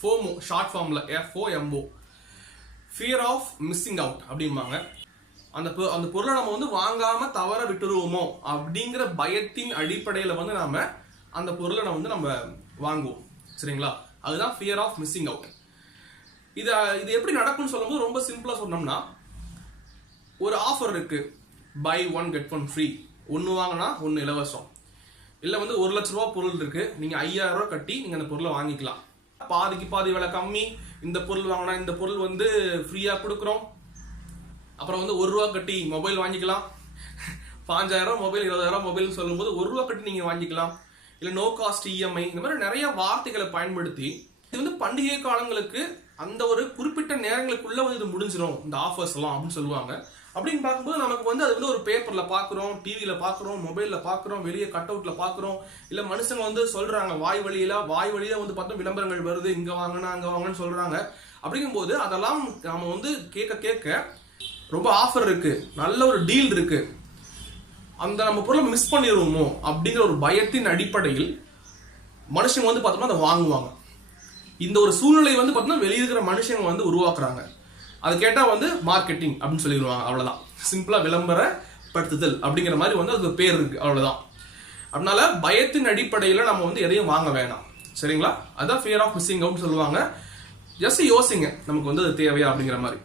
FOMO short ஃபார்ம்ல FOMO, fear of missing out அப்படிம்பாங்க. அந்த பொருளை நம்ம வந்து வாங்காம தவற விட்டுருவோமோ அப்படிங்கிற பயத்தின் அடிப்படையில வந்து நாம அந்த பொருளை நம்ம வாங்குவோம். சரிங்களா? அதுதான் ஃபியர் ஆஃப் மிஸ்ஸிங் அவுட். இது எப்படி நடக்கும்னு சொல்லும்போது ரொம்ப சிம்பிளா சொன்னோம்னா, ஒரு ஆஃபர் இருக்கு, பை 1 get 1 ஃப்ரீ, ஒன்னு வாங்கினா ஒன்னு இலவசம். இல்ல வந்து 1 லட்ச ரூபா பொருள் இருக்கு, நீங்க 5000 ரூபாய் கட்டி நீங்க அந்த பொருளை வாங்கிக்கலாம். பாதிக்கு பாதி விலை கம்மி, இந்த பொருள் வாங்கினா இந்த பொருள் வந்து ஃப்ரீயா கொடுக்குறோம். அப்புறம் வந்து 1 ரூபா கட்டி மொபைல் வாங்கிக்கலாம். 5000 மொபைல் 20000 மொபைல்னு சொல்லும்போது 1 ரூபா கட்டி நீங்க வாங்கிக்கலாம். இல்ல நோ காஸ்ட் EMI, இந்த மாதிரி நிறைய வார்த்தைகளை பயன்படுத்தி இது வந்து பண்டிகை காலங்களுக்கு அந்த ஒரு குறிப்பிட்ட நேரங்களுக்குள்ள வந்து இது முடிஞ்சிடும் இந்த ஆஃபர்ஸ் எல்லாம் அப்படின்னு சொல்லுவாங்க. அப்படின்னு பார்க்கும்போது நமக்கு வந்து அது வந்து ஒரு பேப்பர்ல பாக்குறோம், டிவியில பாக்குறோம், மொபைல்ல பாக்குறோம், வெளியே கட் அவுட்ல பாக்குறோம், இல்ல மனுஷங்க வந்து சொல்றாங்க வாய் வழியில வந்து பார்த்தோம் விளம்பரங்கள் வருது, இங்க வாங்கினா அங்க வாங்கன்னு சொல்றாங்க. அப்படிங்கும்போது அதெல்லாம் நாம வந்து கேட்க ரொம்ப ஆஃபர் இருக்கு, நல்ல ஒரு டீல் இருக்கு, அந்த நம்ம பொருளை மிஸ் பண்ணிடுவோமோ அப்படிங்கிற ஒரு பயத்தின் அடிப்படையில் மனுஷங்க வந்து பார்த்தோம்னா அதை வாங்குவாங்க. இந்த ஒரு சூழ்நிலை வந்து பார்த்தோம்னா வெளியே இருக்கிற மனுஷங்க வந்து உருவாக்குறாங்க. அது கேட்டா வந்து மார்க்கெட்டிங் அப்படின்னு சொல்லிடுவாங்க. அவ்வளவுதான், சிம்பிளா விளம்பரப்படுத்துதல் அப்படிங்கிற மாதிரி வந்து அதுக்கு பேர் இருக்கு, அவ்வளவுதான். அதனால பயத்தின் அடிப்படையில நம்ம வந்து எதையும் வாங்க வேணாம். சரிங்களா? அதான் ஃபியர் ஆஃப் மிஸ்ஸிங் அவுட் சொல்லுவாங்க. ஜஸ்ட் யோசிங்க, நமக்கு வந்து அது தேவையா அப்படிங்கிற மாதிரி.